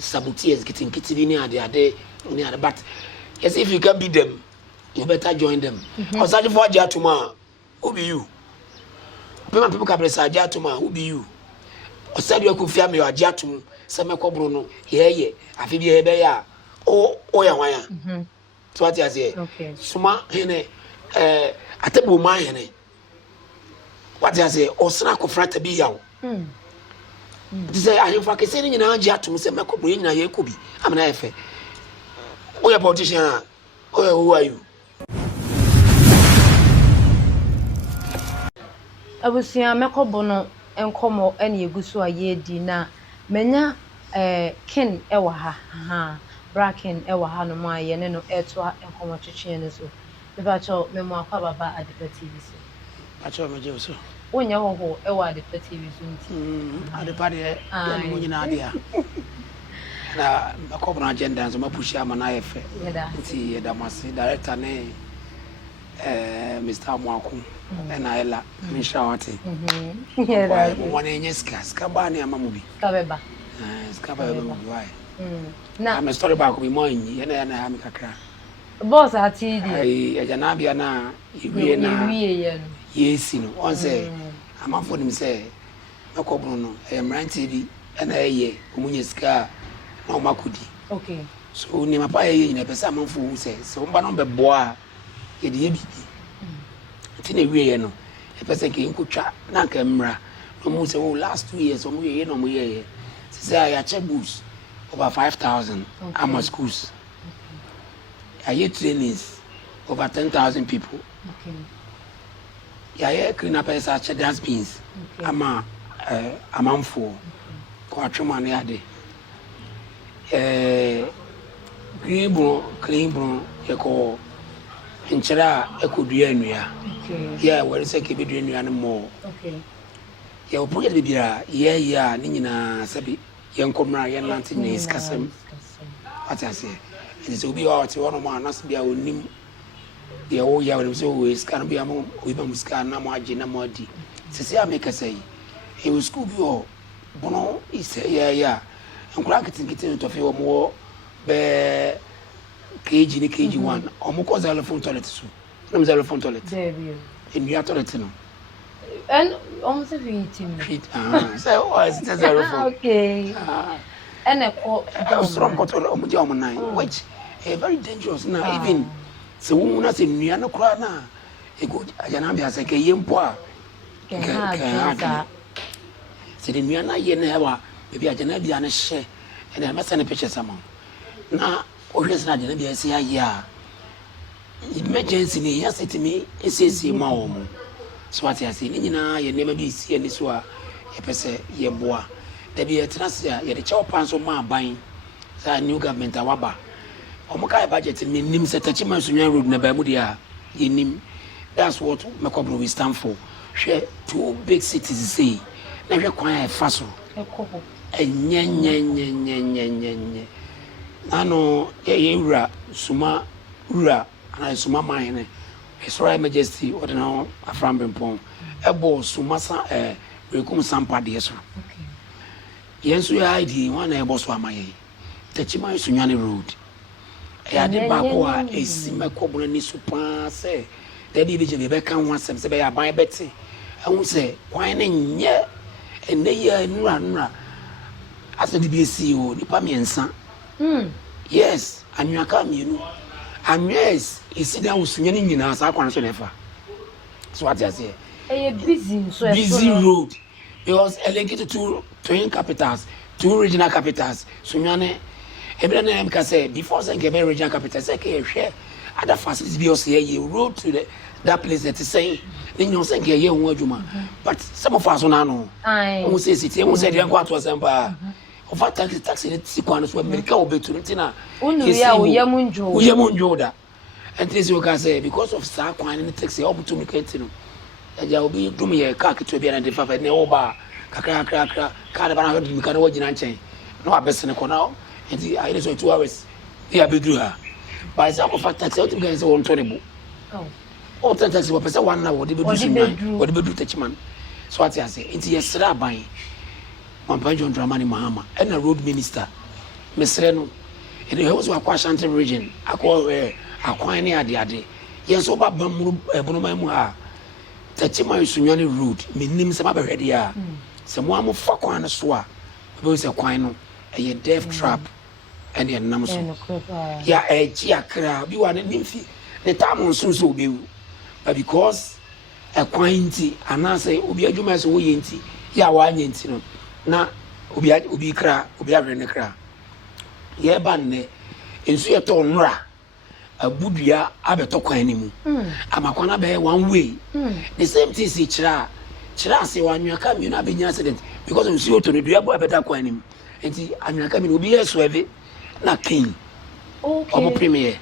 saboteers getting kitty near the but yes, if you can beat them, you better join them. Or such for Jatuma, who be you? People can press Jatuma, who be you? Or said you could family or Jatum, Samako Bruno, yeah, I feel ye bear, oh, ya wire. So what I say, okay, Suma, hene, a table mine, what I say, or snack of frat be young. Say, I am fucking saying in our Jatum, Samako Brin, I could be. I'm an affair. Oh, your politician, oh, who are you? I will see a Macobono and Como any Gusua ye dina. Menya Ken Ewaha, Bracken Ewaha no my Yeneno Etwa and Como Chichianeso. The Bacho Memoir Pababa at the TV. Bacho Majoso. When you ho Ewa the TV. At the party, I'm idea. Na makobo na agenda nzo mapusha manayefe nti yedamase director ne Mr. Mwaku na ela misha wate yeah mwana nyeska skaba ne amamubi skabeba mubi why na am story back bi moyi yana amikakra boss ati di ai ajana bia na iwie na yesi no on say amafo nim say makobo no mranti di na eye omunyeska no makudi okay so ni mapa ye nyina pesa amanfo hu se so mba no beboa ye de ye bibi nti na wie no e pesa ke nkotwa na nka mra no mu se oh last 2 years o mu ye no mu ye se say ya check books over 5,000 ama schools okay trainings over 10,000 people okay ya clean up pesa check dustbins ama amanfo ko atwema ne ade clean bro eko nchira ekodua enua okay yeah where say ke bedua enua no mo okay yeah project bibira yeah ni nyina sabi yenkomra yenante ne iskasem atase it is obi out one man nas bia onim ye wo ya woni so we scan bia mo we ba muskan na mo age na mo di sisi ameka say he was school bi o bono ise yeah nkura kitin to fe wo mo be KG1 omo ko xylophone toilet so no xylophone toilet there be in your toilet no and almost feet so was it xylophone okay and a from control omo je omo nine which very dangerous now even so we na se nua no kura na e go ajana bia se ke yempo a ke se de nua na ye na wa be ajana bia na hye and I must send a picture someone. Now, always not going to be a CIA. Emergency, yes, it me, it says your mom. So what I say, you never be see any swa, a pese, ye bois. There be a transfer, yet the chow pants of my buying. The new government, a wabba. Omokai budget in me, Nim set a chimney on road, never would ya. Nim. That's what Macobro will stand for. Share 2 big cities say. Never quite a fossil. Nye ano ye ura suma ura ana suma mine His Royal Majesty or now afram bempon ebo suma sa rekum sampa de so okay yensu ya ID one ebo so amaye techima sunwane road ya de bako a esima kobona ni supa se de bi je be kan ho asem se be ya ban beti ehun se kwan ne nye ene ye nura as the BCO, the Pamiensa. Yes, and you are coming, and yes, you see that was swinging in us. I can't never. So what I say, a busy road. It was allocated to twin capitals, 2 regional capitals. Sunyane, everyone can say before saying a regional capital, say, share other facilities because you road to that place that is saying. Then you say, yeah, but some of us know. Who says it? Who said, "Young was a of a taxi sequence when we go to Tina. Only Yamunjoda. And this you can say because of Sarquine and the taxi opportunity. And there will be doing a car to be identified in the Oba, Caravan, you can watch in chain. No, I best in a corner. And the ideas of 2 hours. Here be do her. By some of a taxi, you guys are on 20. Oh, taxi was 1 hour. What did you do, Touchman? So what I say, it's yes, Rabbi. John Dramani Mahama and a road minister. mesrɛ it was a Ashanti region akwan ne ade yes oba bamuru ebonoma mu a tatima Sunyani road menim se mabɛhwɛ de a se mo amofa kwan so a be se kwan no ɛyɛ death trap ɛne ɛnam so ya ɛgye akra bi wa ne mfi ne tam nso so obewu but because kwan nti anase obi adwuma so wo yɛ nti ya wa anya nti no na obi kra obi ahwɛ ne kra ye ban ne ensu yɛ tɔ nora abudua abeto kwan ni mu amakwana be one way the same thing si chira se wanwaka mi na benya accident because ensu oto ne dua bo abeta kwan ni mu enti anwaka mi obi yeso eve na king omo premier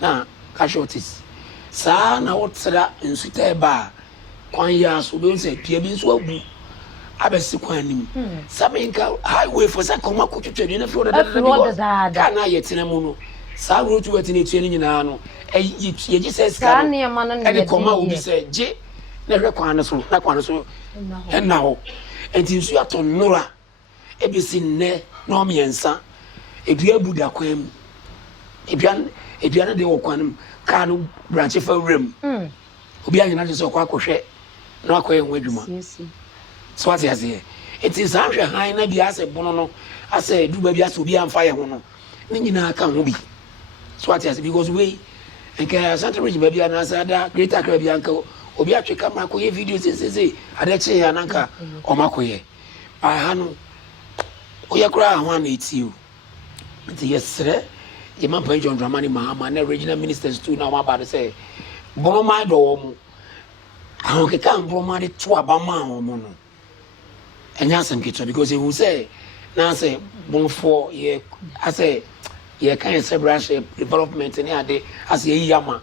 na casualties sa na wotsra ensu ta ba kwan ya so be nse pia bi nso abu abesi kwan ni mu sabenka highway for sa koma kotwetwe na fi oda kana yetina mu no sa road to wetin etu ni nyina no ye Jesus kan e de koma obi se je na hwe kwan so na kwan so na ho enti nsu ato nora ebisi nne na omiensa edua buda kwan edua de wo kwan ka no branch fa wrem obi anyina de so kwa kohwe na akoye nwadwuma so ati ase enti sa hwe han na bi ase bono no ase duba bi ase obi amfa ye ho no ni nyina aka ho bi so ati ase because we nke Central Region baby na asa da Greater Accra bi anka obi atwe camera ko ye video se adache ya nanka o makoye aha no oya kura ho na etiu nti yesre ye man pan John Dramani Mahama na regional ministers too na wa ba de say bono ma do wo mu ahon ke kan bono ma de to abama wo mu no enya asem kitwa because he say na say bono for ye ase ye kan several development ni ade as ye yama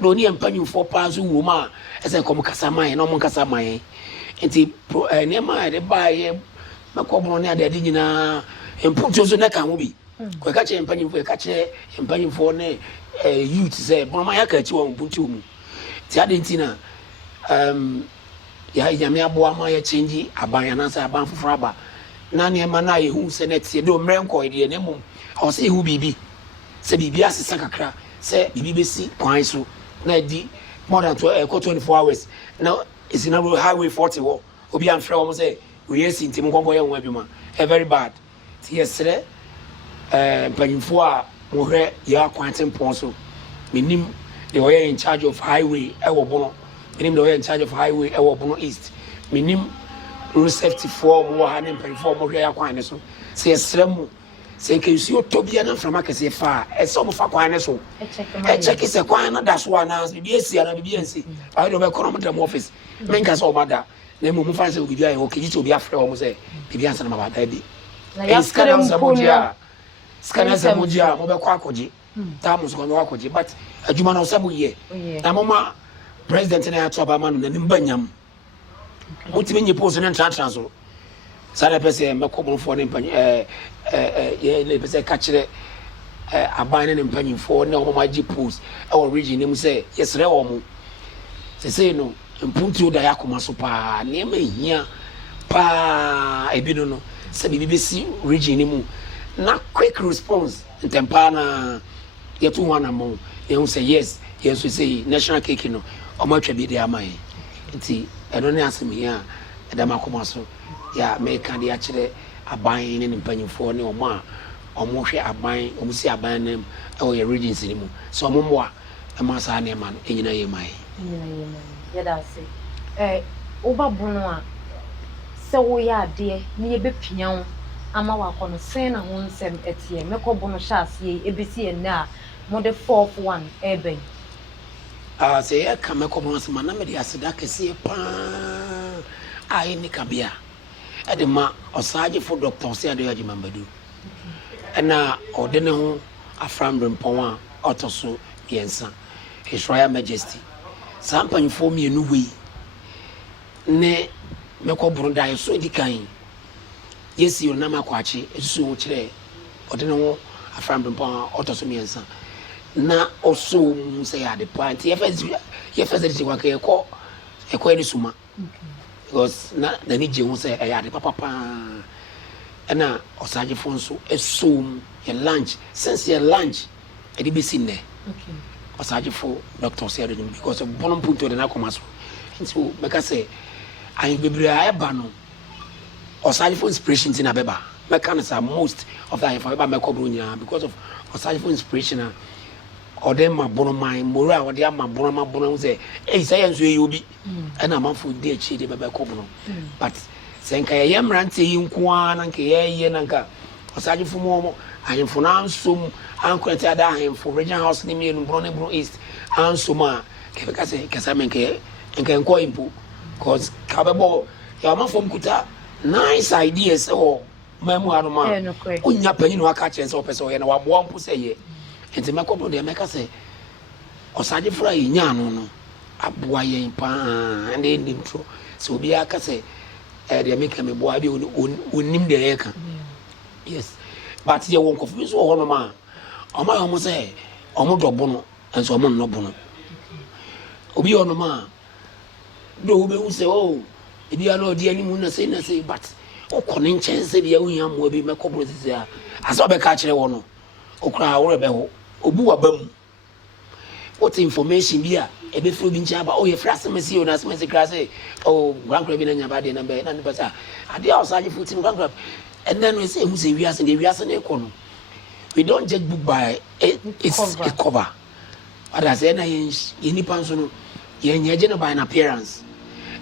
do ni empanyu for pass wo ma ese kom kasaman na mo kasaman enti nema de ba ye makobo ni ade nyina emputo so na kan wo bi ko ka che empanyu for ka che empanyu for ne youth say bono ma ya ka chi wo mputo mu ti ade ntina ya nyame aboa ma ya change aban na sa aban foforo aba na nema na ye hu se net se do mrenko ide ne mum o se hu bibi se bibi asesa kakra se bibi besi kwan so na di more than 24 hours now is in a highway 40 wo obi am frɛ wo say we yes ntim konko ye nwa adwuma very bad ti yesre panyimfo a mo hwɛ ya kwanten pon so menim they were in charge of highway ewo bono menim they were in charge of highway ewo bono east menim road safety for mo ha ne panyimfo mo hwɛ ya kwan ne so se yesre mo se ke nsuo tobia na frama kese fa e so mo fa kwan ne so e check se kwan na da so ana bibi esi ana bibi ensi ayi do be kono mo dem office menka so mada na mo fa se bibi ayi o ke jito bia frɛ mo se bibi ansa na ma ba bi na ya skere mponia skana se mojia mo be kwa akoji ta mo so ko akoji but adwuma na o se mo ye na mo ma president na ya to aba ma no na nimbanyam mo timi nyi post na transfer so sare pese makobo fo ne mpanyi ye le pese ka kire aban ne mpanyi fo ne o ma gi post e wo region ne mu se yesre wo mu se no mpuntu da yakoma so pa ne ma hia pa ebino no se BBC region ne mu na quick response ntempa na yetu wana mo ye hu se yes so say national cake no o ma twa bi de amai nti eno ne asemi a da makoma so ya meka de akire aban ne mpanyimfo ne omo hwe aban omo si aban ne o ye regions ni mu so omo mo a ma sa ne ma no enyina ye mai ya da se oba bono a se wo ya ade ne ye bepia wo ama wa kono sen na ho nsem etie mekobono sha ase ebesi ene a mo de 4-1 eben se ya ka mekobono se mana me de aseda kese pa ai ni kabia edema osaje for doctor se ade yaji mambadu na ode ne ho aframbre mpon a otoso yensa His Royal Majesty sampanyfo mienu wei ne mekoburu dai so dikan yesi ona makwachi esusu ho kire ode ne ho aframbre mpon a otoso yensa na oso se ya de point ye fezi kwa ke ekọ ni suma because na ni je ho se ya de papa ɛna ɔsagyefo nso ɛsom yɛ lunch since yɛ lunch ɛde bɛsi nnɛ ɔsagyefo doctor sɛ ɛde because bɔno mpunto de n'akɔma so nti mɛka sɛ ayi bebree a ɛba no ɔsagyefo inspiration ti na bɛba mɛka no sɛ most of the ayɛfa bɛba mɛkɔboro nyinaa because of ɔsagyefo inspiration a ɔde ma bɔno man mmoro a ɔde ama bɔno ma bɔno sɛ ɛyi sɛ yɛ nso yɛ obi ɛna amanfo di akyi de bɛbɛ kɔboro but sɛ nka yɛyɛ mmeranteɛ yi nko ara na nka yɛyɛ na nka ɔsagyefo mu ɔmo ahemfo no ansom ankorɛte ada ahemfo regional house ne mmienu borɔ ne borɔ east ansom a kɛbɛka sɛ kɛsa me nka nkɔ mpo cause ka bɛbɔ yɛ ɔmanfo m kuta nice ideas ɛwɔ mamu anom a wonya panyin no aka kyerɛ sɛ wɔpɛ sɛ ɔyɛ na waboa mpo sɛ yɛ nti mɛkɔbɔ deɛ mɛka sɛ ɔsagyefo a yɛnya ano no aboa yɛn paa ɛne nim toro sɛ obiara ka sɛ deɛ meka meboa bi onim deɛ yɛka yes but yɛ wɔ nkɔfo bi so wɔ hɔnom a ɔma yɛ ɔmo sɛ ɔmo dɔbo no nso ɔmo nnɔbo no obi yɛ ɔnom a do wobɛhu sɛ o ebia na ɔde anim na sei but wokɔ ne nkyɛn sɛ deɛ wohia mmoa bi mɛkɔboro sisi a asɛ ɔbɛka kyerɛ wɔ no okura worɛ bɛho obu waba mu what information bi a ɛbɛfiri obi nkyɛn aba yɛ frɛ asɛm asi o na asɛm asi kra sɛ grankora bi na nyaba deɛ na bɛyɛ na nipa sɛ adeɛ a ɔsagyefo tim grankora ɛnɛ no sɛ ɛhu sɛ wiase deɛ wiase no ɛkɔ no we don't judge book by its cover but as ɛna yɛ nipa nso no yɛnyɛgye no by an appearance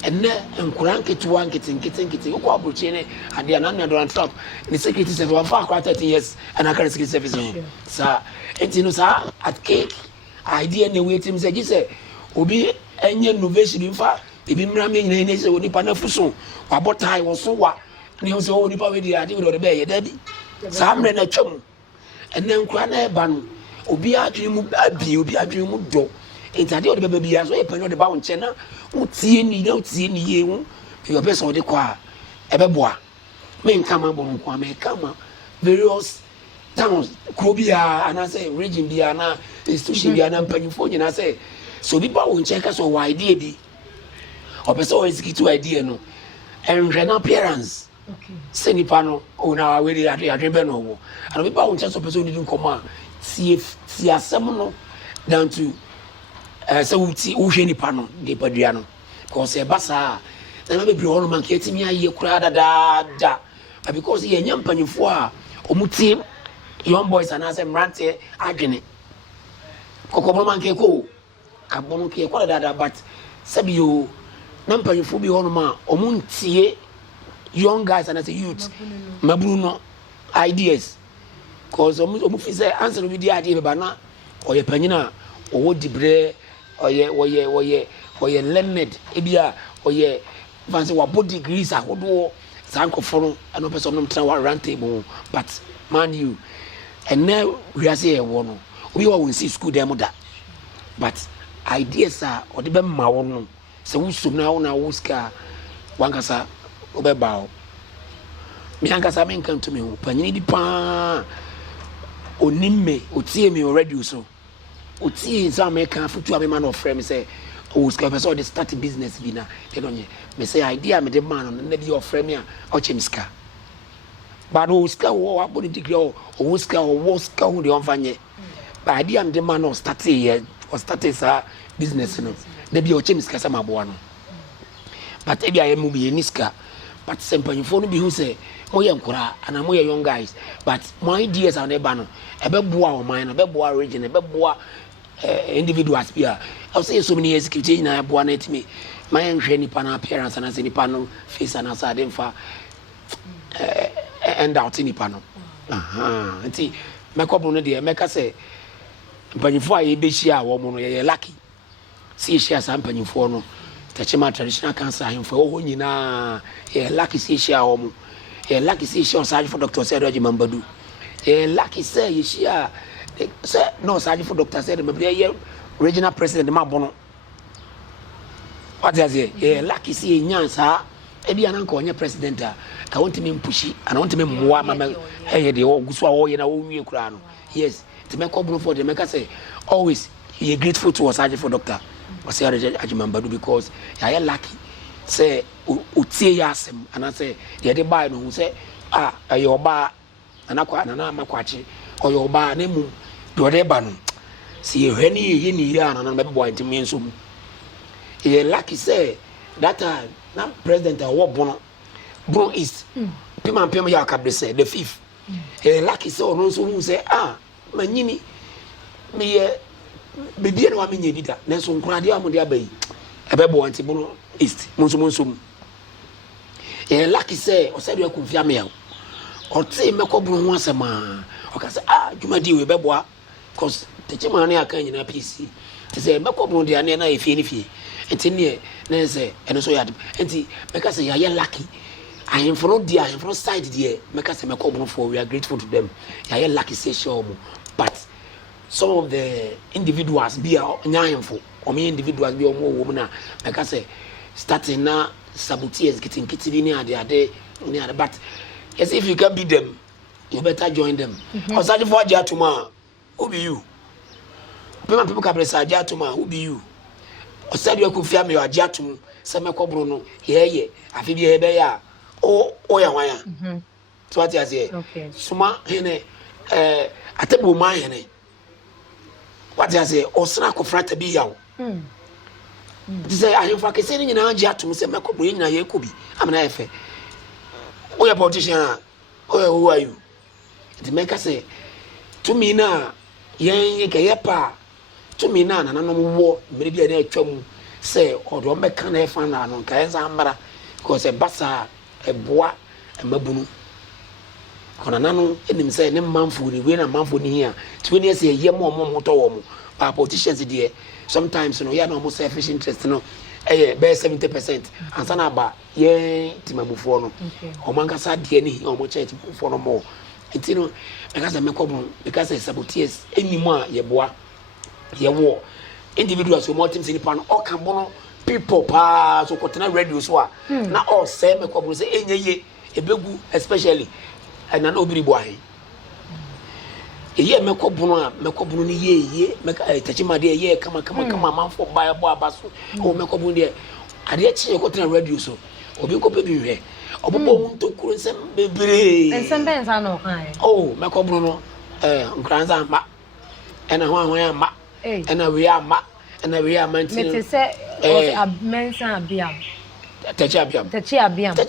ɛnɛ nkora nketewa nkete wokɔ aborɔkyie ne adeɛ na nea Donald Trump ne security service wamfa akora 30 years ɛna aka ne security service no saa ɛnti no saa at cake idea na wetim sɛ gye sɛ obi ɛnyɛ innovation bi mfa ebi mmra me nyina ne sɛ onipa na fuso wabɔ tai wɔ so wa ne ho sɛ onipa we di ade we de bɛyɛ dabi saa mmre na twam ɛnɛ nkora na ɛba no obi adwene mu abi obi adwene mu dɔ enti ade ɔde bɛba bia so ɛpɛ no de ba wo nkyɛn na wotie ni yie hu bi ɔbɛ sɛ ɔde kɔ a ɛbɛboa me nka ma bɔ nko ama ɛka ma various towns kuro bia anasɛ region bia na institution bia na mpanyimfo nyina sɛ so obi ba wo nkyɛn ka sɛ ɔwɔ idea bi ɔpɛ sɛ ɔyɛ execute idea no ɛnhwɛ na appearance sɛ nipa no na awɛde adwene bɛ no ɔwɔ ana obi ba wo nkyɛn sɛ ɔpɛ sɛ ɔdidi nkɔmmɔ a tie asɛm no down to sɛ wohwɛ nipa no nipa dua no because ɛba saa na ma bebree hɔ no ma nka ɛtumi ayɛ koraa dadaada because yɛnya mpanyimfoɔ a ɔmo tie young boys anaasɛ mmeranteɛ adwene kɔkɔbɔ ma nka ɛkɔ kabɔ no nka ɛkɔ dadaada but sɛbi o na mpanyimfoɔ bi hɔ no ma ɔmo ntie young guys anaasɛ youth mabunu no ideas because ɔmo fi sɛ answer no bi di adeɛ bɛba na ɔyɛ panyin a ɔwɔ dibrɛ ɔyɛ learned ebi a ɔyɛ fancy wabɔ degrees ahodoɔ saa nkɔfo no ɛna ɔpɛ sɛ ɔnom tena wa round table but man you ɛnɛ wiase yɛwɔ no obi wɔ wɔn si school dɛm da but ideas a ɔde bɛma wɔn no sɛ wosom na wɔn a wɔ sika wankasa ɔbɛba o me ankasa me nka ntumi ho panyin bi paa onim me otie me already so otie nsa meka futu amema no frɛ me sɛ sika pɛ sɛ ɔde start business bi na ɛno nyɛ me sɛ idea me de ma no na bi ɔfrɛ me a ɔkyɛ me sika but sika wɔ abɔ ne degree ɔwɔ sika ho deɛ ɔmfa nyɛ but idea me de ma no ɔstarte saa business no na bi ɔkyɛ me sika sɛ maboa no but ebi ayɛ mu bi yɛ sika but sɛ mpanyinfoɔ no bi hu sɛ moyɛ nkora ana moyɛ young guys but mo ideas a neba no ɛbɛboa ɔman no ɛbɛboa region ɛbɛboa individuals bi a ɔsɛ yɛ so many years security nyinaa ɛboa no atumi ma yɛnhwɛ nipa no appearance anaasɛ nipa no face anaasɛ ade mfa end out nipa no nti mɛkɔboro no deɛ mɛka sɛ mpanyinfoɔ a yɛbɛhyia a wɔn no yɛyɛ lucky sɛ yɛhyia saa mpanyinfoɔ no Tachema traditional cancer ahemfo ɛwɔ hɔ nyinaa yɛ lucky sɛ yɛhyia wɔn yɛ lucky sɛ yɛhyia ɔsagyefo Dr. Sɛdo Agyemambadu yɛ lucky sɛ yɛhyia sɛ na ɔsagyefo Dr. Sɛdo Agyemambadu yɛ regional president ma bɔ no what does it yɛ lucky sɛ yɛnya saa ebi ananka ɔnyɛ president a ka wɔntumi mpushi ana wɔntumi mmoa ma ɛyɛ deɛ ɔgu so a wɔyɛ na wɔnwie koraa no yes nti mɛkɔboro for deɛ mɛka sɛ always yɛ grateful to ɔsagyefo Dr. Sɛdo Agyemambadu because yɛayɛ lucky sɛ otie yɛ asɛm anaasɛ deɛ de bae no ho sɛ ayoba nana makwachi oyoba na mu dode ba no si ehwe ni ye ni ya nana mebebo antimi nsum ye lucky say that time na president bono is pema ya kabrese the fifth lucky say ono so hu say manyini me ye bebie na wa menye dida na so nkurade amode abayi ebebo anti bono east monsum lucky say o said you confirm me o te mekobunu ho asema o ka say dwumadi we beboa cause techema na aka nyina PC te say mekobunu de ane na efie ni fie enti ne na say eno so ya enti meka say ya lucky I am from side there meka say mekobunu for we are grateful to them ya lucky say show but some of the individuals be nyahemfo o me individuals be o mo wo na meka say starting na sabotage getting kitty ni ade but yes if you can beat them you better join them or search for Jatuma who be you people can press Jatuma who be you or said you could fear me or Jatum some Bruno yeah afi bi ebe ya o ya wanya so what you say okay suma hene atebu man hene what you say o sna ko frata bi yawo say I for kese ni nyina agi atum se mekobro nyina ye kobi amana efe o ya politician who are you the make say to me na yen ke yepa to me na no wo mere bia na atwam say odo meka na efa na no ka enza mara because e basa e boa e mabunu kona nanu enim say ne manfo ni we na manfo ni hia to ne say ye mo to wo mo pa politicians there sometimes you know ya no mo selfish interest no be 70% ansana ba ye timabufo no o mankasa de ni o mo church bufo no mo enti no because mekobun because sabotage anymore ye boa ye wo individuals who more teams in pan all can bono people pa so kotena radio so na all say mekobun say enye ebegu especially and na obiri boa he ye mekobunu ni ye meka tachima de ye kama manfo ba bo abaso o mekobunu de ade chi kotena radio so obi ko pe bi hwe obobo nto kuro nsem bebre nsem ben sa no kan mekobunu no nkranza ma ena ho ya ma ena we ama nti me se o mensa abiam tachi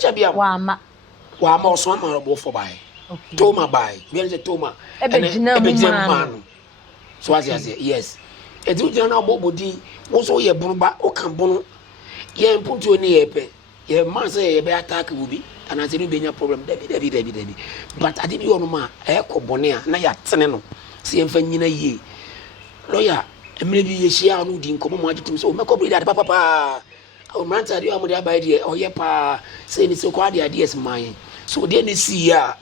abiam wa ma oso ma robo fo bai okay toma bai bien je toma ebejina mu so as yes e du jina na obobodi wo so ye bunu ba o kan bunu ye mpuntu oni ye pe ye man say ye be attack wubi ana se ni be nya problem dabi but ade bi ono ma e ko bone a na ya tene no se ye mfa nyina ye lawyer emre bi ye hia no di nkomo mo agitum so me ko bi ade papa o mranta ade o mo de abai de o ye pa se ni se ko ade ade man so de ni si ya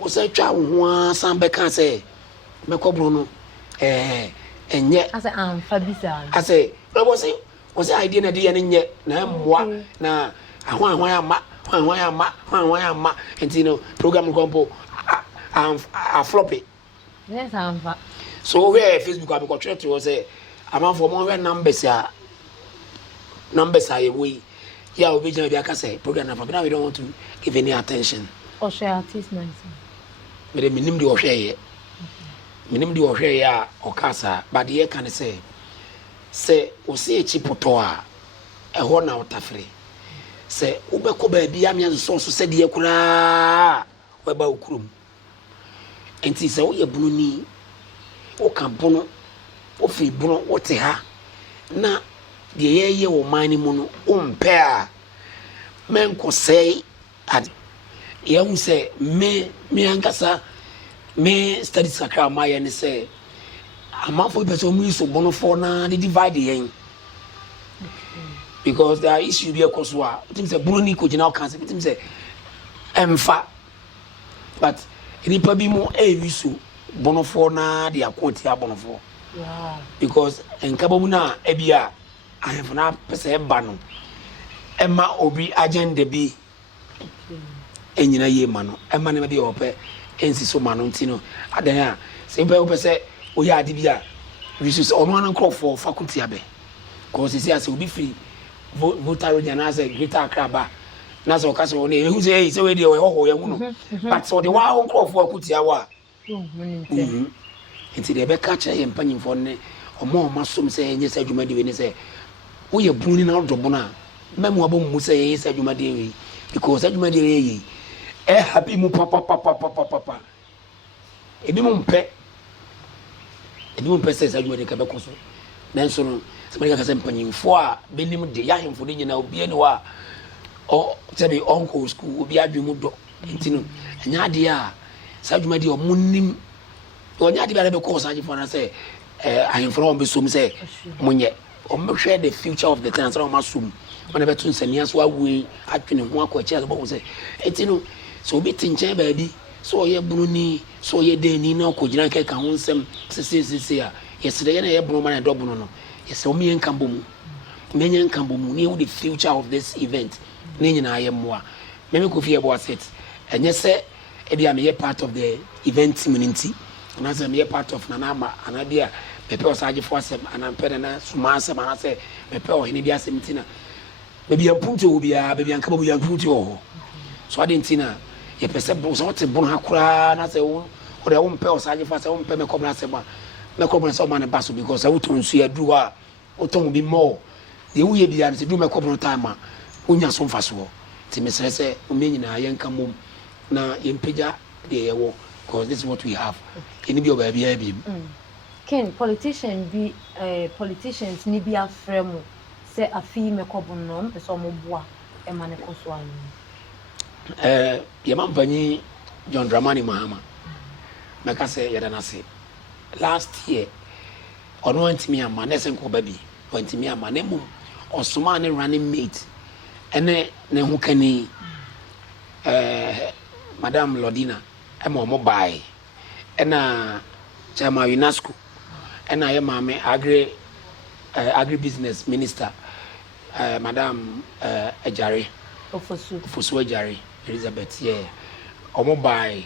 o se twa ho san be kan se me ko bro no enye ase amfa bisa ase o se idea na de ye nye na mmoa na ahwan ya ma enti no program kompo a floppy yes amfa so we Facebook am ko try to say amanfo mo we numbers are we ya obi jina bi aka say program na now we don't want to give any attention or share artist nice me minim de o hwe ya o kasa but ye can say o se echi poto a ho na otafre say ubeko ba bia me so se de kura we ba okurum enti say wo ye bunu ni o kan bunu o fi bunu o te ha na de ye wo mani mu no o mpe a menko say ad ye hu say me ankasa me study sakra ma ye ne say amafo person mu so bunu for na they divide yen because there are issue be akoso a it say bunu ni ko gina o kan say it say emfa but nipa bi mu e so bonofo na de akoti abonofo wow because enkaba mu na ebia ahefo na pese eba no ema obi agenda bi enyina ye ma no ema ne bi ope ensi so ma no ntino adan a se mpe opese oya ade bi a wisu ono no crofo faculty abe because see as obi free voter region as a greater Accra ba na so ka so ne ehu say we dey we ho ye hu no but so the wa nkrofo akutia wa nti de be ka kire ye mpanyimfo ne omo masom say enye sa adwuma de we ne say wo ye buni na odobo na memu abom say enye sa adwuma de we because adwuma de ye happy mu papa ebi mu mpe say sa adwuma de ka be koso nanso no somebody ka say mpanyimfo a benim de ya hemfo de nyina obi ani wa o tell uncle school obi adwemu do ntino anya de a sa adwuma de o munim onya de ba be course aji for na say ahemfo on be sum say munye o me hwe the future of the town so ma sum on be tun sania so awe atwene ho akwachi aso bo say ntino so obi tinchen ba bi so ye bruni so ye deni na ko gina kai kan onsem sisi a yesede ye na ye bro man do bunu no yese o me nkambo mu menye nkambo mu ne wo the future of this event ne nyina ye moa me ko fie bo set enye se e bia me ye part of the event community na se me ye part of na ma anadia me pe osaje fo asem anampede na suma asem ana se me pe o hini bia asem tina be bia punto wo bia be bia nkabo bia punto wo so ade tina ye pese bo so te bo ha kura na se wo de wo mpe osaje fo asem wo mpe me kobra asem me kobra so man baso because I would nsu ya duwa o ton bi more ye wo ye bia se du me kobra time a onya so mfa so ti me se o me nyina ye nka mom na ye mpega de ye wo because this is what we have any bi oba bia bi Ken politicians ni bi afremu se afi me kobunnom e so mo boa e ma ne koso anu ye mampanyi John Dramani Mahama meka se ye dana se last year ono antimi ama na se nko ba bi antimi ama na mum osoma ne running mate ene ne hu kani Madam Lodina e mo bai ena chama UNESCO ena ye mame agri business minister Madam Ejare Ofosu Ejare Elizabeth omo bai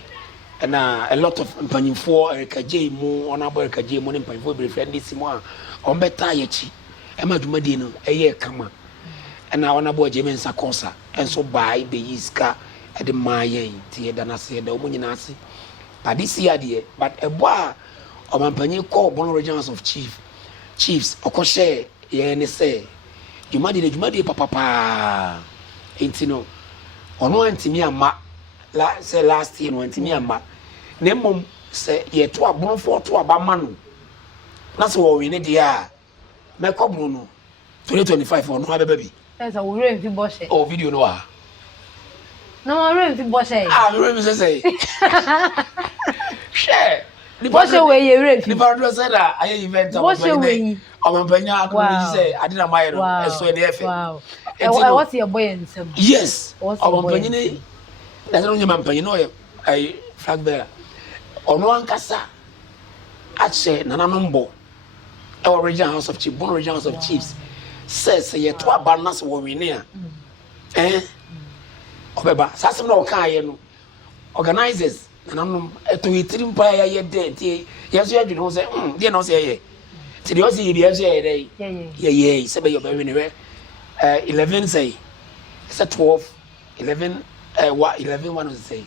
ena a lot of mpanyimfo Erika J mu onabo Erika J mu ne mpanyimfo be friend this mu a ombeta yechi e ma dwumadi no eye kama ena onabo Jeme Nsa Kosa enso bai be yiska e de maye tie da na se da omunyina ase but this year there but eboa omampanyi call Bono Regions of Chiefs okoshe ye ne se dwumadi papa entino ono antimi ama last year no antimi ama na mom se ye to abonfo to abama no na se wo wini dia me kobro no 2025 ono abeba bi esa wo re mfi boshe o video no a no wo re mfi boshe re mi say share boshe we ye re mfi ni pardo say that aye event boshe we omapanya akunu say adina maye no eso e de efe wow what's your boy nsem yes omapanya ni da no nyama mpanya no ai flag bearer ono ankasa ache nananombo our regional house of chiefs Bono Regional House of Chiefs says ye to abanas wo wini a obeba sasem na okaye no organizers nananom eto yitiri mpa ya ye de tie yeso ya dwene ho say de no say ye ti de o say ye bi yeso ye de ye se be yo be wini we 11 say say 12 11 11 one say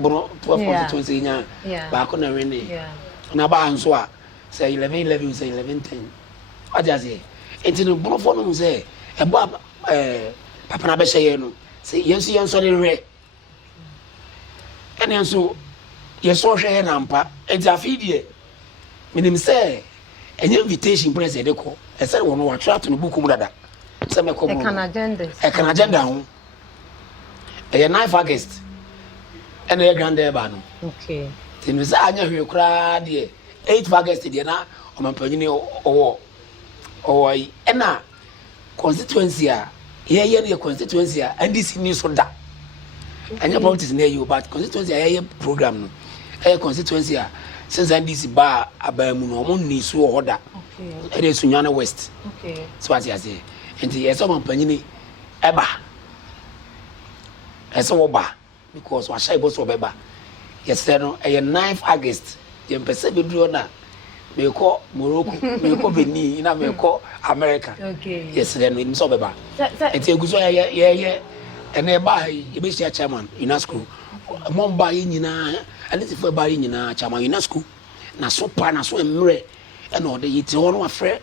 Bono 12 20 nya ba ko na wini na ba anso a say 11 say 11:10 ajaze entino Bono fo no say ebo papa na be hye no say yenso de re ene nso yeso hwe na mpa enti afidie minim say enye invitation press de ko e say wono wa try to no book mu dada say me ko mu e kan agenda ho e 9 August ene ye grande ba no okay tinu say anya hwe kra de 8 August de na o mampanyini owo ena constituency a ye ne constituency a NDC ni so da anya politics na you but constituency a ye program no constituency a since NDC ba abamu no mo ni so oda okay ere Sunyana West okay so as you say enti ye so mampanyini eba eso wo ba because wa shai bo so beba yes no 9 August ye mpese be duro na me ko Morocco me ko Benin ina me ko America okay yes then we so beba enti eguso ye and a buy you be chairman UNESCO among buy in and it's for buying in chairman UNESCO na so pa na so emre and all the it on afre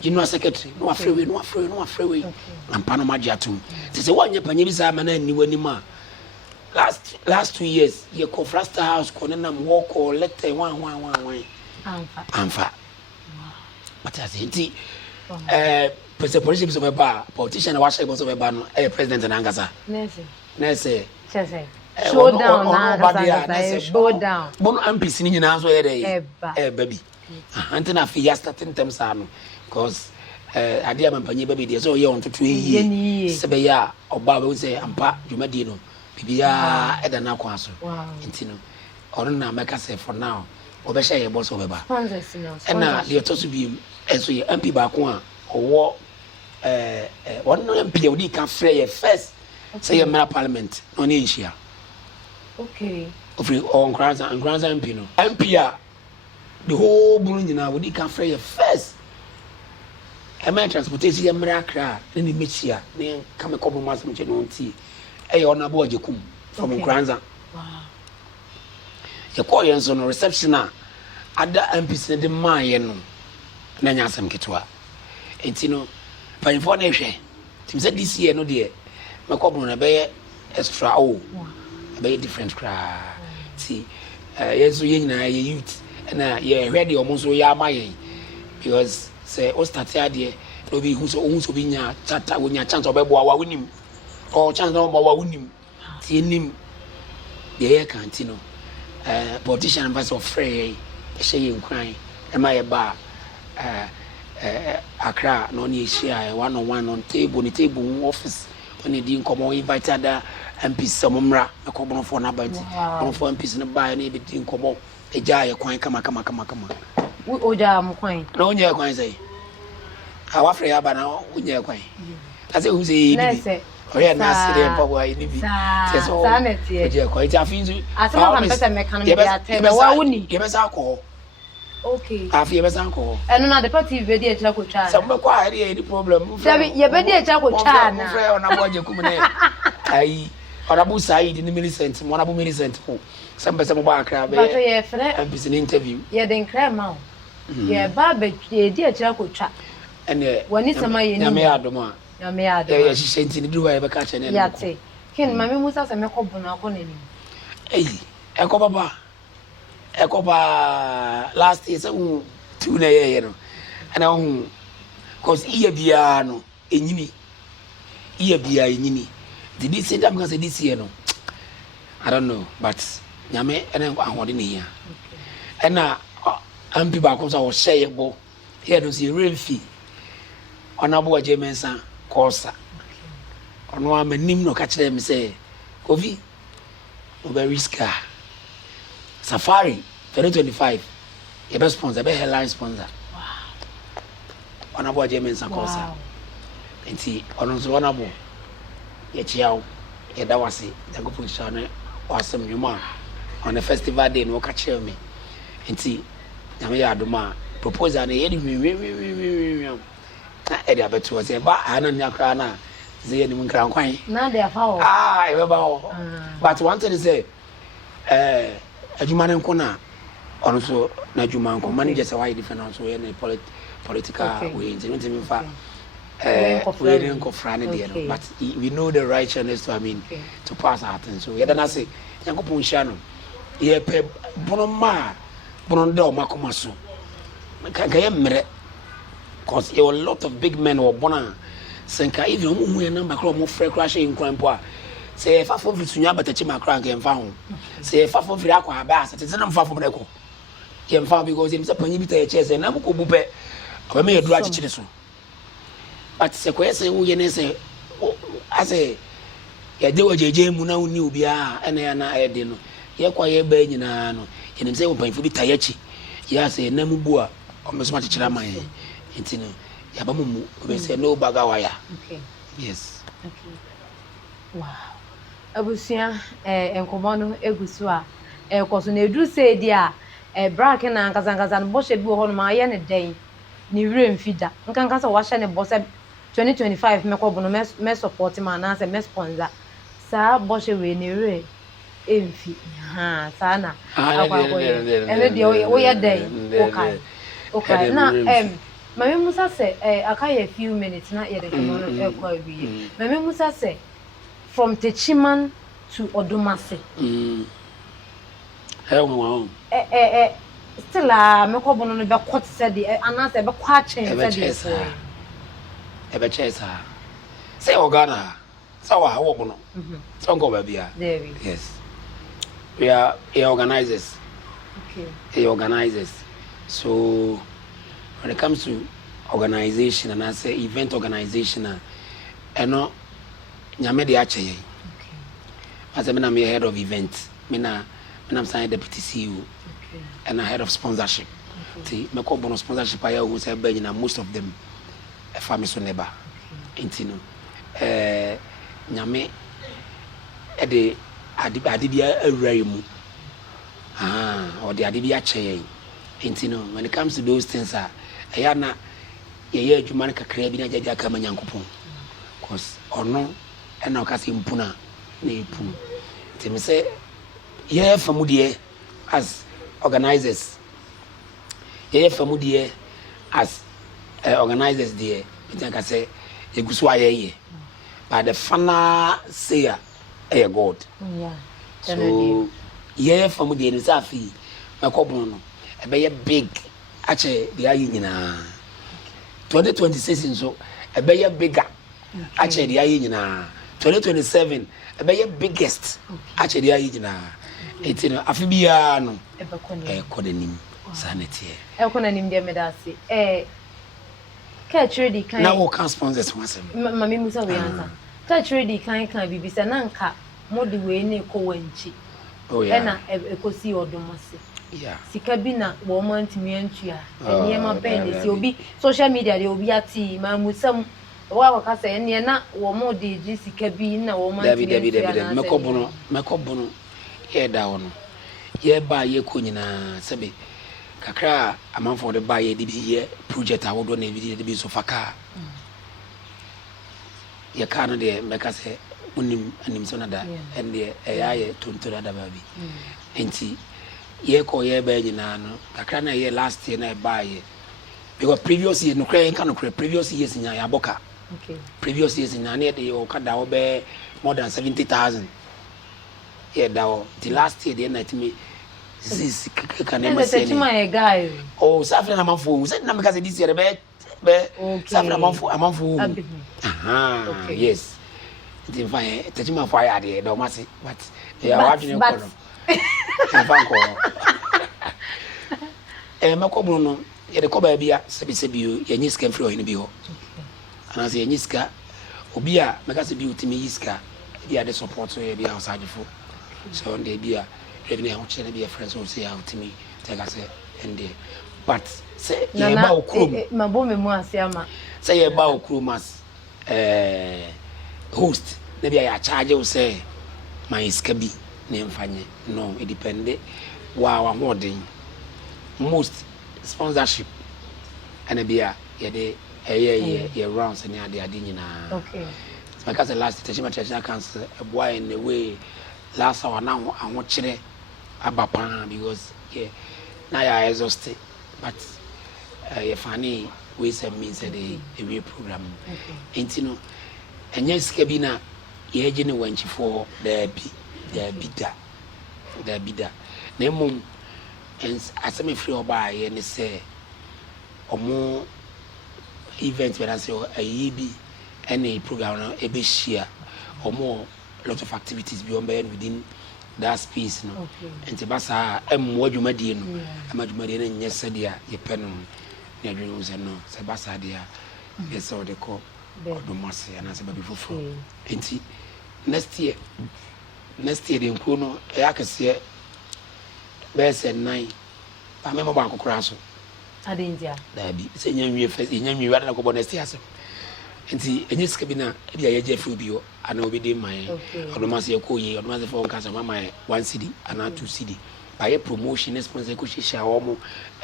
general secretary no afre we and panama jatum say one year panyi bisa mana ni wani ma last 2 years ye ko Frasta House ko na walk or letter one amfa but as it president of a politician was able to ban a president and angasa nese show down bon MPs ni nyina so ye baby antina fi ya starting terms ano because ade ampanyi baby dey so ye on to 2 years se be ya oba be say ampa dwumadi no bibia eda na kwa so intino ono na make say for now obesha ye boss obeba na the to so bi enso ye MP ba ko a owo one MP odi kan frɛ ye first say ye member parliament no ni nhia okay ofri on Granza MP no MP a the whole bunu nyina odi kan frɛ ye first transportation ye member Accra ni mechia ni kame kobo masem che no nti honorable Ojekum from Granza wow ye call ye so no reception a ada MPs de man ye no na nya asem ketwa enti no panifo na hwe tim say this year no de makobo na be extra be different cra see yeso ye nyina ye youth na ye ready omonso ya amaye because say o start ade no be hu so bi nya chata wonya chance obebo wa wonim or chance no ba wa wonim ti nim de ye kantino politician pass of free she ye nkran e ma ye ba Accra no ni share one on table ni table office on the nkomo invite other MPs somomra akobo for na bati on for MPs no buy na be nkomo eja ye kwan kama we oja am kwan na onye kwan say awa frɛ ya ba na onye kwan ase hu say ni oya na sire papa ni bi so oje kwan ita finzu asema kan pesa meka no bi atebe wa woni ye be sa ko okay afi ye be sa ko eno na the party be dey tira ko twa some be kwa area any problem sabi ye be dey tira ko twa na frɛ ona boje kum na ai Honorable Said in Millicent, Honorable Millicent, some person about crab. But ye frɛ I'm busy interview. Ye den kra ma. Ye ba be ye dey tira ko twa. And woni sama ye ni. Na me adoma. Na me adoma. Yeah, she sent in do I be catch na. Ya te. Ken mami Musa se me ko bona ko na ni. Eh, ekoba last year so two na ye no. And I cause iya bia no enyini. Iya bia enyini. Did this say that because this year no? I don't know, but nyame ene ahode ne hia. And na ampi ba ko so wo share bo. Here no see Renfi. Honorable Ajemensa Kosa. Ono amanim no ka kire me say, Kofi, over riska. Safari 2025. Your best sponsor, be headline sponsor. Wow. Honorable Ajemensa Kosa. Wow. Enti ono so honorable ye chiao ye da wase da go function no wasem nyuma on the festival day no ka kire me enti nyame ya adoma proposal na ye ni na e dia beto say ba ana nya kra na ze ye ni mun kra kwan na dia fa o e be ba o but one thing is say adwuma ne nko na ono so na adwuma nko manager say why different so ye na political way enti me fa we didn't go for any but we know the righteousness to to pass our things. So yeah, I say, Yankopon Shano, ye pe bonoma, bonondo makomaso. Kayem, because a lot of big men were born. Senka even who number more fresh crashing in Crampoa. Say if I for Visunya, but a chima crank and found. Say if I for Viraco, bass, it is not far from Echo. He found because himself when you be a chess and Namuko Bupe, or may a drag chisu. But se kwese wo ye ne se ase ye de wajeje mu na uni obi a ene ya na ede no ye kwa ye ba nyina no ye nim se wo panfo bi tayachi ya se na mu bu a o me so ma chechira man ye enti no ya ba mu obi se no baga waya okay yes okay wow abusia enkomo no egusu a koso na edu se di a brak na nkazankaza no bo hye bi wo no ma ye ne den ni remfida nkanka se wa hye ne bo se 2025 me ko bono me support ma na se me sponsor sa boshe we ne re emfi ha sa na akwa ene de wo ye den okay na Mami Musa say a few minutes na ye de kono e kwa bi. Mami Musa say from Techiman to Odumase. Still me ko bono no be kwot se de anase be kwa chen se de. Ebe chesa. Say Ogana. So wa wo bono. So go ba bia. Yes. We are organizers. Okay. Organizers. So when it comes to organization and I say event organization, no, nyame de ache ye. Okay. As I'm head of events, I'm saying deputy CEO, okay. And a head of sponsorship. Okay. Me ko bono sponsorship aya who say be na most of them family so neba. Intino. Nyame e de adibia awrai mu. Or the adibia ache ye. Intino. When it comes to those things ayana ye adwuma kakra bi na jaja ka manyankopon cause ono na okase mpuna na epu temi say ye famudie as organizers ye famudie as organizers there we can say egusu ayeye but the final sayer God so ye famudie ni safi makobon no e be big ache the ayi nyina 2026 so e be bigger ache the ayi nyina 2027 e be biggest ache the ayi nyina etino afibia no e kodanim sanete e kodanim de medase catch ready kan na wo kan sponsors wasem mami Musa we answer catch ready kan bibisa na nka modi we ne ko wanchi na ekosi Odumase. Yeah. Sika bi na wo mantimi antua enema ben si obi social media de obi ati ma musam wa ka say ene na wo mo de ji sika bi na wo mantimi antua mekobono ye da wono ye ba ye ko nyina sebe kakra amanfo de ba ye de bi ye project awodo na bi de bi so faka ye kana de meka say unim so na da ende ye tontora da ba bi enti ye ko ye ba nyina no kakra na ye last year na ba ye because previous year no kra kan no previous years nya ya boka okay previous years nya na de o kada wo be more than 70,000 ye da the last year de na timi this can never say any guy oh safra na manfo say na meka say this year be safra manfo aha yes it's fine techima for ya de do masi but they are watching ko no makobu no ye de ko ba bia sebi ye nyiska mfiri ohini bi ho ana se ye nyiska obi a meka se bi utimi yiska bia de support so ye bia osagefo so on de bia revenue ho chere bia friends so say utimi take us ende but say ye ba okrum mabo me mu ase ama say ye ba okrum as host na bia ya charge you say my iska bi na mfanye no it depend wa hoden most sponsorship and bia ye de ye rounds and ade nyina okay so because the last Techiman Traditional Council a boy in the way last hour now I want chire abapa because now you are exhausted but you funny ways and means the way program intino and yes kabina ye gene wanchi for the bida na mum and asemi free oba ye ne say omo event where I say a yibi any program na ebe share omo lot of activities beyond within that space no and basa adwumadi no amadwumadi na nyese dia ye penom na adwunu se no se basa dia yes o de ko Odumase and as a baby for enti next year the nkuno e akese be se 9 ba me mo ba kokora so adendia da bi se nyanwie first nyanwie wada ko next year so enti enye sika bi na e bia ye jefu bi o ana obi de man Odumase ye ko ye Odumase for nka mama 1 cedi ana 2 cedi ba ye promotion sponsor ko shisha wo mo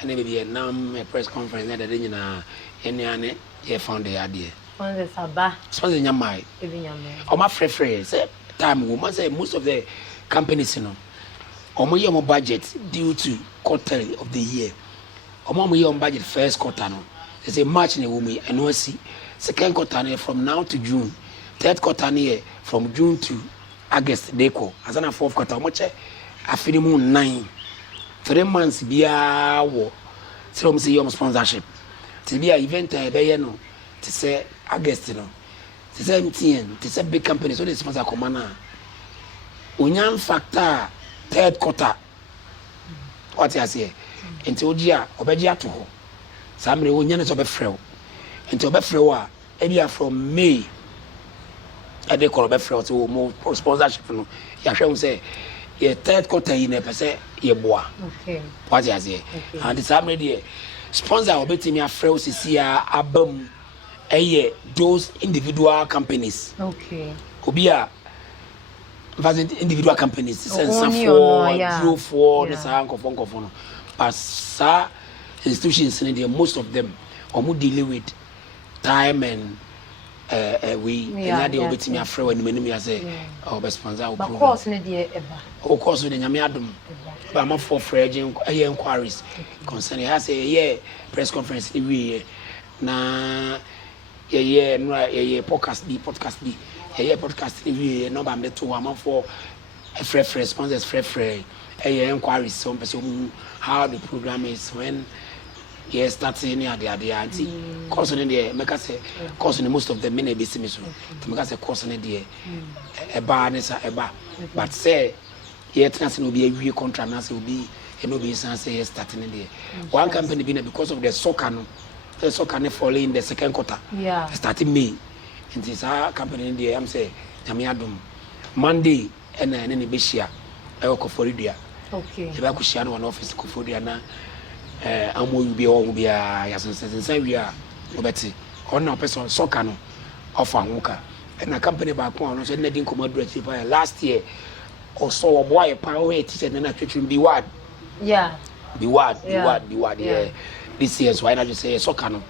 ene be ye nam press conference na de nyina ene ye found the idea sponsor saba sponsor nyamai ebi nyamai o ma frefre say time we must say most of the companies your budget due to quarter of the year. Your budget first quarter no. They say March ne woman and no see second quarter from now to June. Third quarter from June to August deco. As an fourth quarter much I feel 9 3 months be wo so say your sponsorship. To be a event no to say August no. To say MTN, to say big companies so they sponsor commander. Unyan factor third quarter. What I say? Until Ogia Obegia to ho. Somebody unyan is obefrel. Until obefrewa ebia from May. I dey call obefrel to more sponsorship no. Ya hwe say ye third quarter in per say ye boa. Okay. What I say? And the somebody there sponsor obetimi afrel sisia abam those individual companies. Okay. Obia individual companies sense for the sanko fonko. But sa institutions in the most of them omu deal with time and we and they obeti me afre when me say o be sponsor o program. Of course ne dey eba. Of course we nyame adom. But am for fraging inquiries concerning has a press conference we na podcast bi podcast we no ba me to am for fresh responses fresh inquiries some person how the program is when starting near the anti course in there make us say course in most of the men be similar to make us say course in there but say trans no be a contract na say be no be say starting in there one company be because of the soccer no the soccer fall in the second quarter starting May and this company in there am say nyame Monday and then be share e ko Florida okay e ba ko share no office ko Florida na amoyu bi o bi a ya sense we a obeti on na person soccer no offer nwoka na company ba ko no so na din commodore chief last year also boy power teacher na twetwum bi word be word this year so why not just say soccer no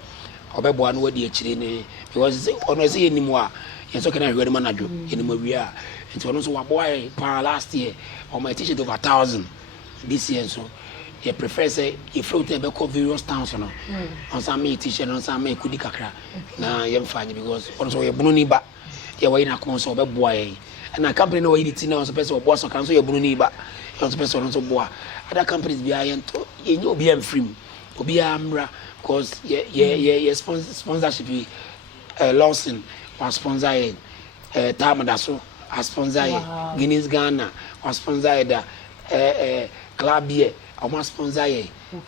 obebo anu wadi akire ni because ono say enimu a yen soccer na hwere manager enimu wi a nti ono so wa boy power last year or my teacher over 1,000 this year so you prefer say if float be call various towns you know on some me teacher on some me kudi kakra na yem fanye because ono so ye bunu ni ba ye wa ina kon so obebo ayi na company no yi ti na on so person obo so kan so ye bunu ni ba on so person on so boa other companies be ayen to ye nyo obi am free obi amra because ye sponsorship Lawson was sponsor Tamadaso as sponsor Guinness Ghana was sponsor Club Beer almost sponsor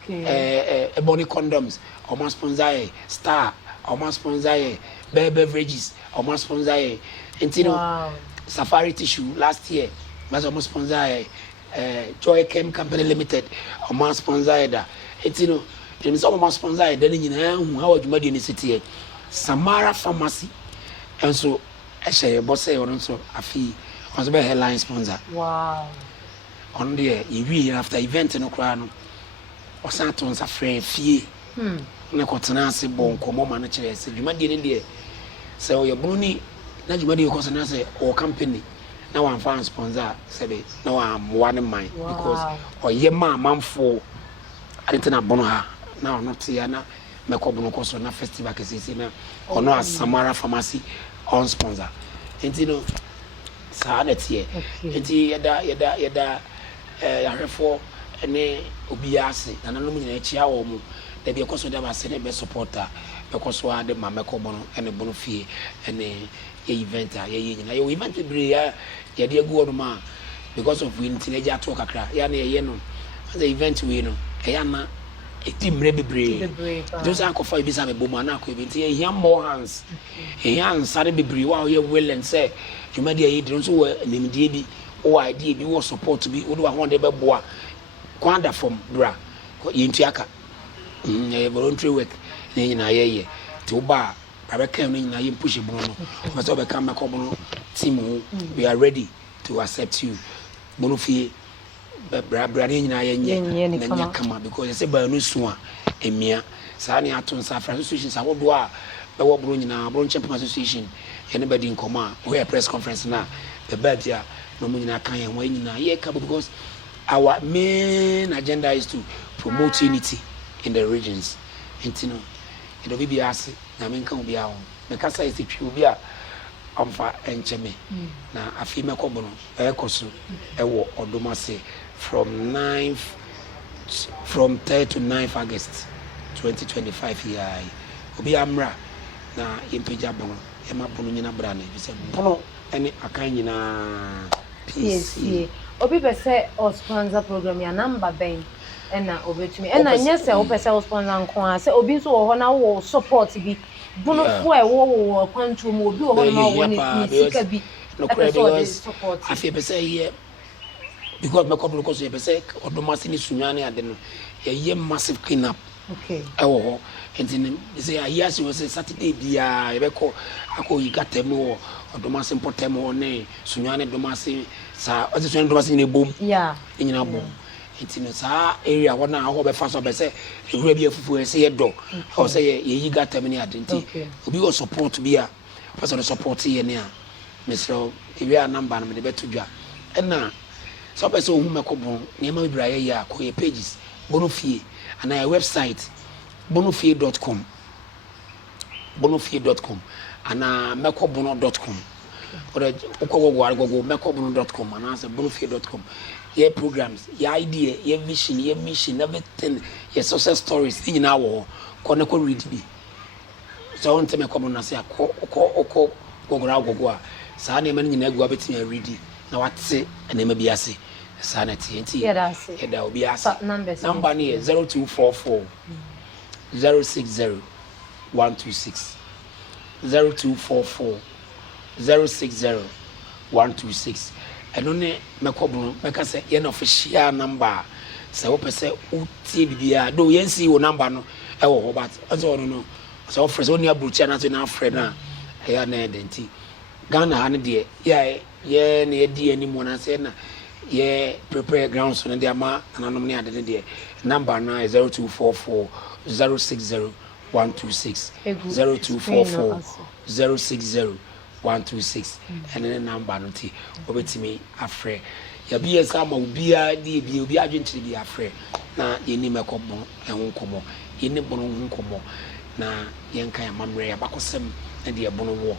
Ebony Condoms almost sponsor Star almost sponsor Bear Beverages almost sponsor Safari Tissue last year was almost sponsor Joy Chem Company Limited almost sponsor that James almost sponsor then in how you made in the city Samara Pharmacy and so I say boss or so a fee on the headline sponsor. Wow. On there you after event no crown or Santon's a free fee. Na kotenase bon komo ma na kire se dwuma die ne de so your bruni na dwuma die ko se na se or company na wan fan sponsor sebe na wan one mind because or ye ma manfo antina bono ha na ono tia na mekobono ko so na festival kesisi na ono Samara Pharmacy on sponsor entino sa na tie enti yeda yahwefo ene obiase na nanom nyina chia wo mu da bi ekoso da ba se ne be supporter ekoso ade ma mekobono ene bono fie ene event a ye nyina ye event bre ya de agu ono ma because of we ntine ja to kakra ya na ye no the event we no e na etimre bebre those are for be some boma na ko event ye hia more hands e hands sare bebre wa ye well and say you ma dey dey so nimdie bi o idea bi wo support bi wo do ho de be boa kwanda from bra ye ntuaka voluntary work ni na ye to ba ba ka no nyina ye push bono no so be come ko bono team we are ready to accept you bono fie bra ni nyina ye nye na nya kama because say ba no su a emia sa ni aton sa association sa wodo a be wo bro nyina bro champion association anybody in coma we press conference na the badia no muna kan yan wai nyina ye ka because our main agenda is to promote unity in the regions intino it'll be ase na men kan obi a ho me kasa is twi obi a amfa encheme na afi me ko bono e koso e wo Odomase from 3rd to 9th August 2025 here obi amra na yempeja bono e ma bono nyina bra na bi se bono ene akan nyina PSA obi be say o sponsor program ya number ben ena obetumi ena nyese o pese o sponsor nko a se obi nso wo ho na wo support bi bono fo e wo kwantu mu obi wo ho na wo ni sika bi no credit support afi be say here because me couple because be say Odomase ni sunyane ade no ye massive clean up okay ewo ho enti say ayasi we say Saturday bia ye be ko akọ yigatemu Odomase impotemu ne sunyane Odomase sa o se sunyane Odomase ni bom nyina bom enti no sa area wona ho be fa so be say ehura bi afufu say ye do o say ye yigatemu ni ade enti obi o support bia fa so support ye ne a mesro area number na me be to dwa na so person who mekobo niam we bra ye akoye pages bonofie and our website bonofie.com and mekobono.com or ukogo mekobono.com and answer bonofie.com your programs your idea your vision your mission everything your success stories in our koneko read bi so on te mekobono na say ko gogo a saa na man nyina agua betimi read na wate na ma bi ase sanity enti yeda obi ase number ni 0244 060 126 0244 060 126 eno ne mekobo meka se ye na official number se wo pese utie bibia do yensi wo number no e wo but aso no so offer so ni abuchi na so na afre na ya na edenti Ghana ha ne de ye na ye di ani mo na se na ye prepare grounds so na de ama nanom ne ade de number na 0244 060 126 0244 060 126 and then number no ti obetimi afre ya bi esa ma obia di bi obi adwentire bi afre na ye ni mekobo ehun komo ye ni bono hun komo na ye nka ya mamre ya bakosem na de bono wo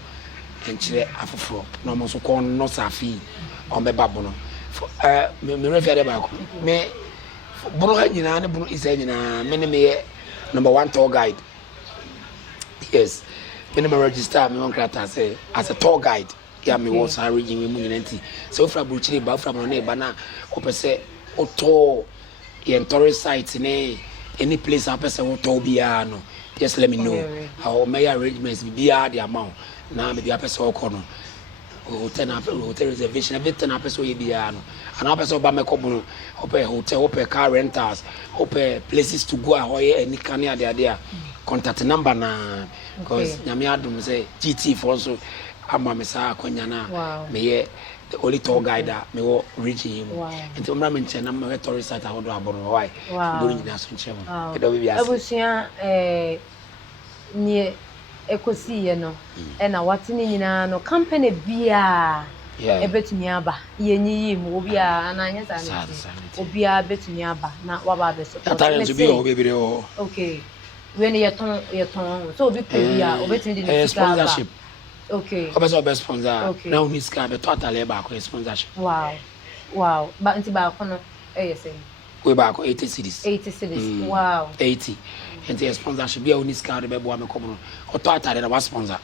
enchire afoforo na mo so kon no safi on be babono me refiade ba ko me bono ha nyina ne bono isa nyina me ne me number 1 tour guide. Yes, minimum register me one crata say as a tour guide. Yeah, me was a region we munenti. So fra buchiri ba fra no ba na opese oto ye tourist site ne any place opese oto bia no. Just let me know how my arrangements bia the amount. Na me bia opese okono. Hotel reservation everything opese we bia no. And opese ba me kobo ope hotel ope car rentals ope places to go ahoye any kania there. Contact number na because nyame adum say GT for also ama me sa akonya na me ye the only tour guide me wo reach him enti omra me nche na me tourist site ahodo aboro why go nyina so nche mo e do bi ase abusia ni ekosi ye no e na wate ni nyina no company bia ebetumi aba ye nyi mu obi a na anya sa obi a betumi aba na waba be so atare bi o bebere o okay when you ton so be pay ya obetimi the sponsorship okay obeso be sponsor na uni ska be total ba ko sponsorship wow ba nti ba ko no say we ba ko 80 cities wow 80 and sponsorship be uni ska be bo am ko no o total na wa sponsor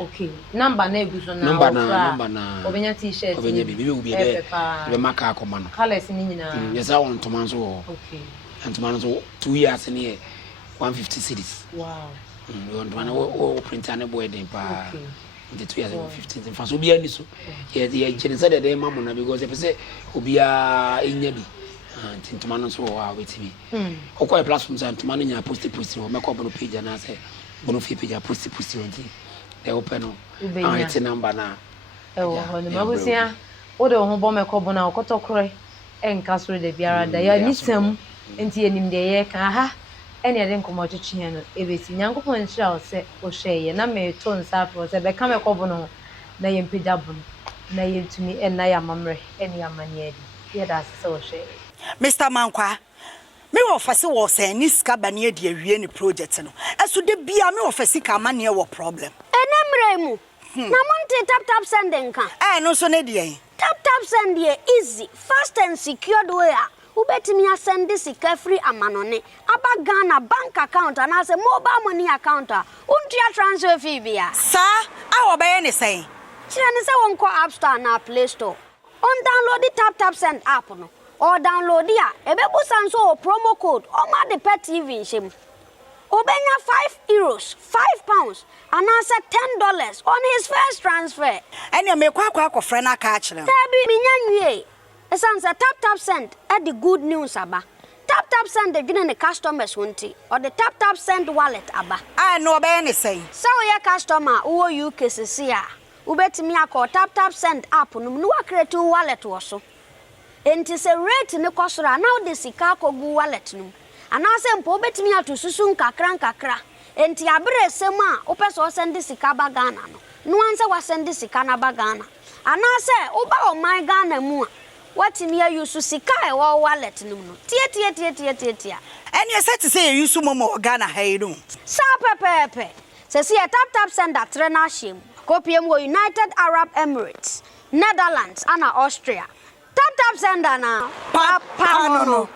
okay number na eguso na number na obenya t-shirt obenya bibi obi be maka akoma no colors ni nyina yes I want to man so okay and to man so 2 years in here 150 cities. Wow. We want to print an boy then pa the 2 years 15 for so be any so yeah the said that mama because if say obia enyabi to man so wa with me o kwa platforms and to man nya post o make up no page na say bono fi page post on the they open no it number na e wo ho ne mabusia wo de ho bo make up na okotokore enka so de biara da ya nisam enti enim de ye ka ha ene ade nkomo twetwe no ebesi nyankopon nhyira wo se wo hweye na me to nsa afro se be ka me kobo no na ye mpeda bo na yɛntumi ɛna yɛ amammerɛ ɛne amane adi yɛda ase sɛ wɔhwɛ Mr. Mankwa me wo fase wo say ni sika ba ne adi awie ni project no eso de bia me wo fase ka amane wo problem enemre mu na monte tap send nka no so ne de tap send ye easy fast and secured way ubetimi asend sika free amanone aba Ghana bank account and as a mobile money account untia transfer fee bia sa awo be ne say kire ne se won ko App Store na Play Store on download the tap send app no or download ya ebebusa nso promo code o ma de pet TV nhyem obenya €5 £5 and answer $10 on his first transfer ene me kwa akofre na ka akire tabi minyanwie esanse tap send e the good news aba tap send the gene ne customers wonti or the tap send wallet aba no be ne say so your customer wo UK sisi a ubetimi akọ tap send app no no create wallet wo so enti se rate ne kosora now the sika kogu wallet no anase mpo betimi atosusu nkakra enti abere sem a opeso send sika ba Ghana no anse wa send sika na ba Ghana anase oba o my Ghana mu a watimi ayusu sika e wo wallet no tie eni set say yusu momo Ghana ha no sa pepepe se si tap send atre na hiem kopiem wo United Arab Emirates Netherlands and Austria tap send na papa no